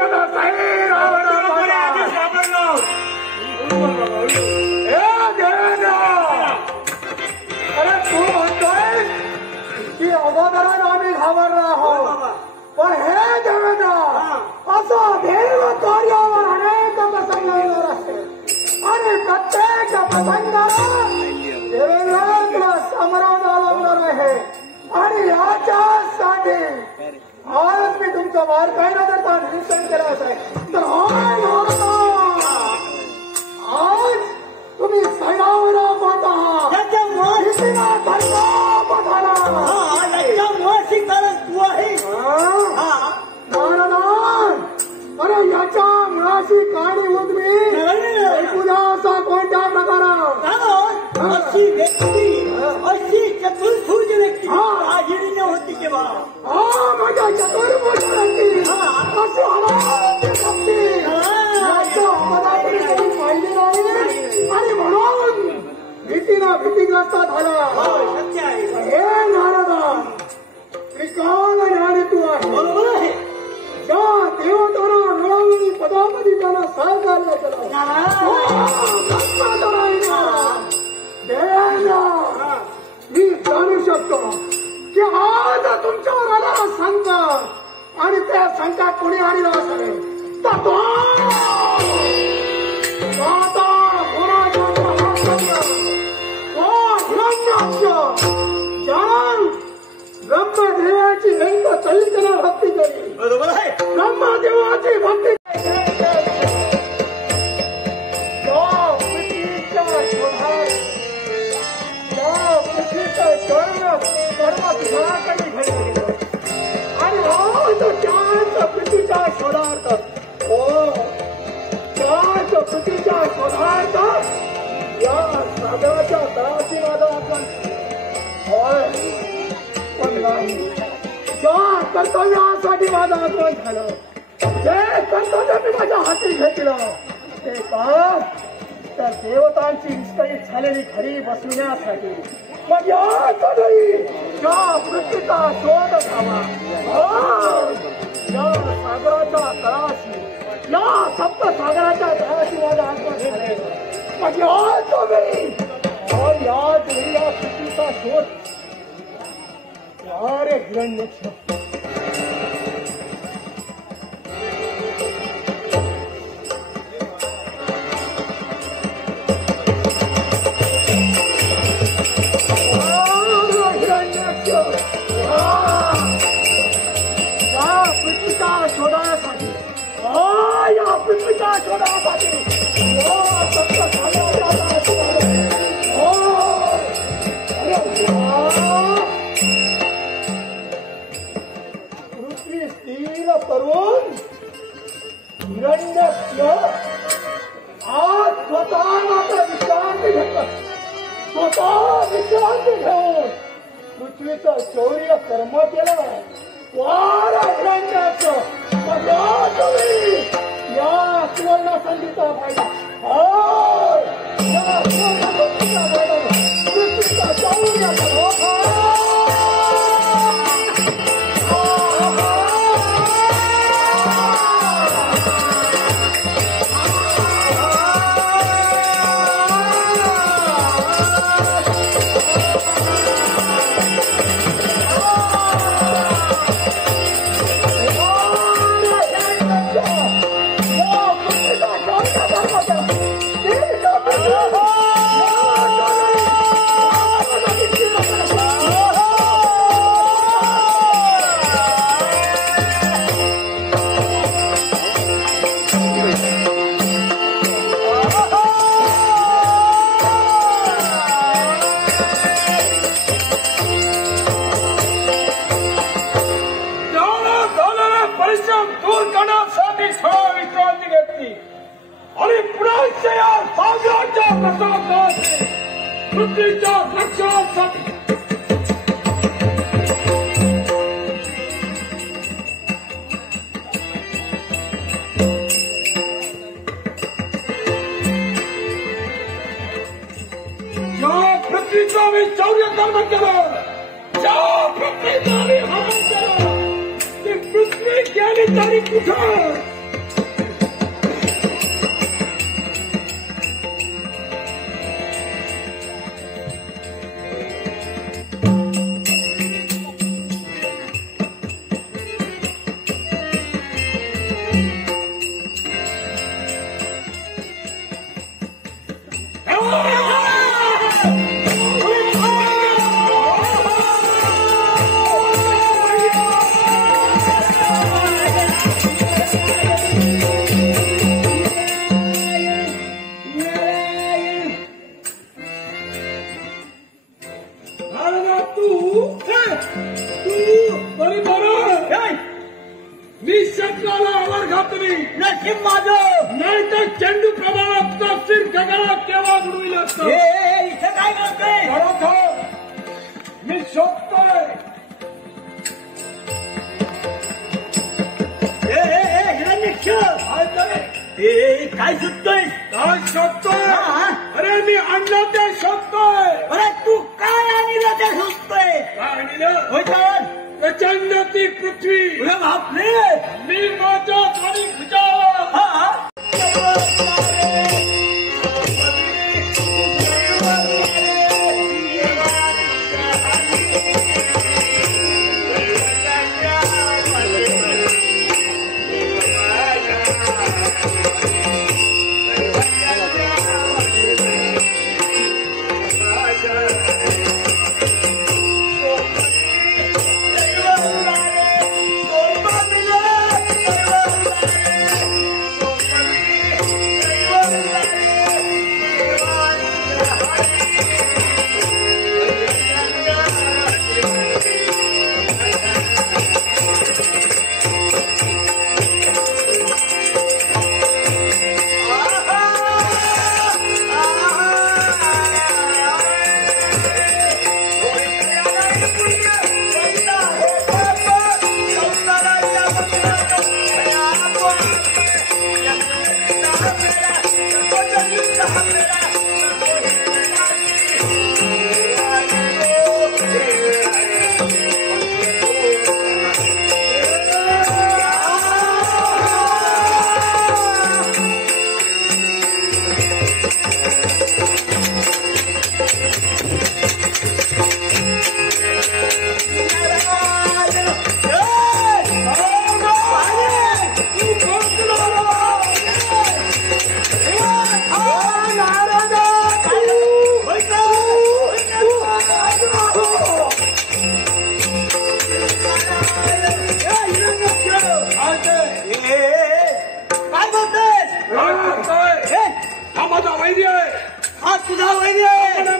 जगता साई रावण अरे तू म्हणतोय की अगोदरच आम्ही घाबरलो आहोत, पण हे देवेंद्र असं देव कार्यावर अनेक प्रसंग येणार आहे आणि प्रत्येक प्रसंगाला देवेंद्र तुला समोर लागणार आहे आणि याच्यासाठी आज मी तुमचं बारकाईनं जर का निरीक्षण केलं असेल तर आज तुम्ही सैनावर आहात अरे याच्या मुळाशी काढी उजवी तुझा असा कोणत्या प्रकारात अशी व्यक्ती अशी चतुर्भुज व्यक्ती हाजिरी होती केव्हा माझ्या चतुर्भुज व्यक्ती अशी व्यक्ती पाहिली नाही आणि म्हणून भीतीला भीतीग्रस्त झाला. हे नारदा त्रिकाल ज्ञानी तू आहे. ज्या देवतांना मिळवून पदामध्ये त्याला सहकार्य केलं मी जाणू शकतो की आज तुमच्यावर आला संकट आणि त्या संकट कोणी आणलं असेल तर तो ब्रह्मदेवाची एक चैतन्य भक्ती केली. बरोबर आहे. ब्रह्मदेवाची भक्ती आणि त्याच प्रीतीच्या शोधार्थ त्याच प्रीतीच्या शोधार्थ या सागराच्या तळाशी माझा आपण पण नाही. ज्या कर्तव्यासाठी माझं आगमन झालं, जे कर्तव्य मी माझ्या हाती घेतलं ते का त्या देवतांची विस्कळीत झालेली घरी बसविण्यासाठी मग या पृथ्वीचा शोध घ्यावा. या सागराच्या तळाशी या सप्त सागराच्या तळाशी माझं आगमन झालं. मग याच वेळी या पृथ्वीचा शोध अरे हिरण्यक्ष या पृथ्वीच्या शोधासाठी या पृथ्वीच्या शोधासाठी पृथ्वी स्थिर करून हिरण्यक्ष आज स्वतः मात्र विश्रांती घेतात. स्वतः विश्रांती घेऊन पृथ्वीचं शौर्य कर्म केलं. वार हिरण्यक्ष या सुवर्ण संधीचा फायदा या सुवर्ण संधीचा फायदा पृथ्वीचं शौर्य कर्म पृथ्वीच्या रक्षणासाठी ज्या पृथ्वीचा मी शौर्य कर्म केलं, ज्या पृथ्वीचा मी हवन केलं, ती पृथ्वी गेली तरी कुठं क्षेत्राला आवर घातली नशीब माझं नाही तर चेंडू प्रमाणात तपशीर गगनात केव्हा बुडविल असतं. हे इथे काय करतोय बरोबर मी शोधतोय. हिरण्यक्ष काय सुटतोय काय शोधतोय. हा. अरे मी आणलं ते शोधतोय. अरे तू काय आणलं ते सुटतोय काय आणलं होय तर प्रचंड ती पृथ्वी तुला बापरे मी माझ्या खाली भुजावर हा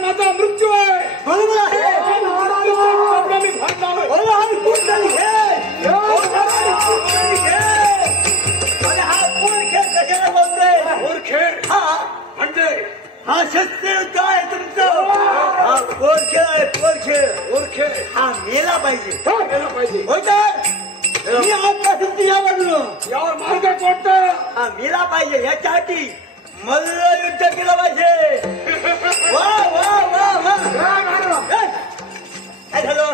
माझा मृत्यू आहे. बरोबर आहे म्हणजे हा शस्त्र आहे तुमचं हा पोर खेळ हा मेला पाहिजे केलं पाहिजे. होय तर मी आजपासून तुझ्या बाजून यावर मार्ग कोणता. हा मेला पाहिजे याच्यासाठी मल्ल युद्ध केलं पाहिजे. वा वा वा वा काय झालं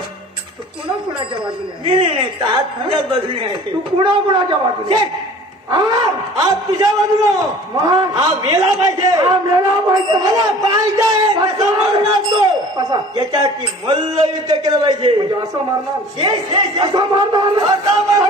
तू पुन्हा कुणाच्या बाजूने आहे? मी नाही हात तुझ्याच बाजूने आहे तू पुन्हा कुणाच्या बाजूने आहे? हात तुझ्या बाजूनं मग हा मेला पाहिजे हा मेला पाहिजे. मला पाहिजे कसा मारणार तो कसा याच्यासाठी मल्ल युद्ध केलं पाहिजे म्हणजे असं मारणार शेष असं मारणार असा मारणार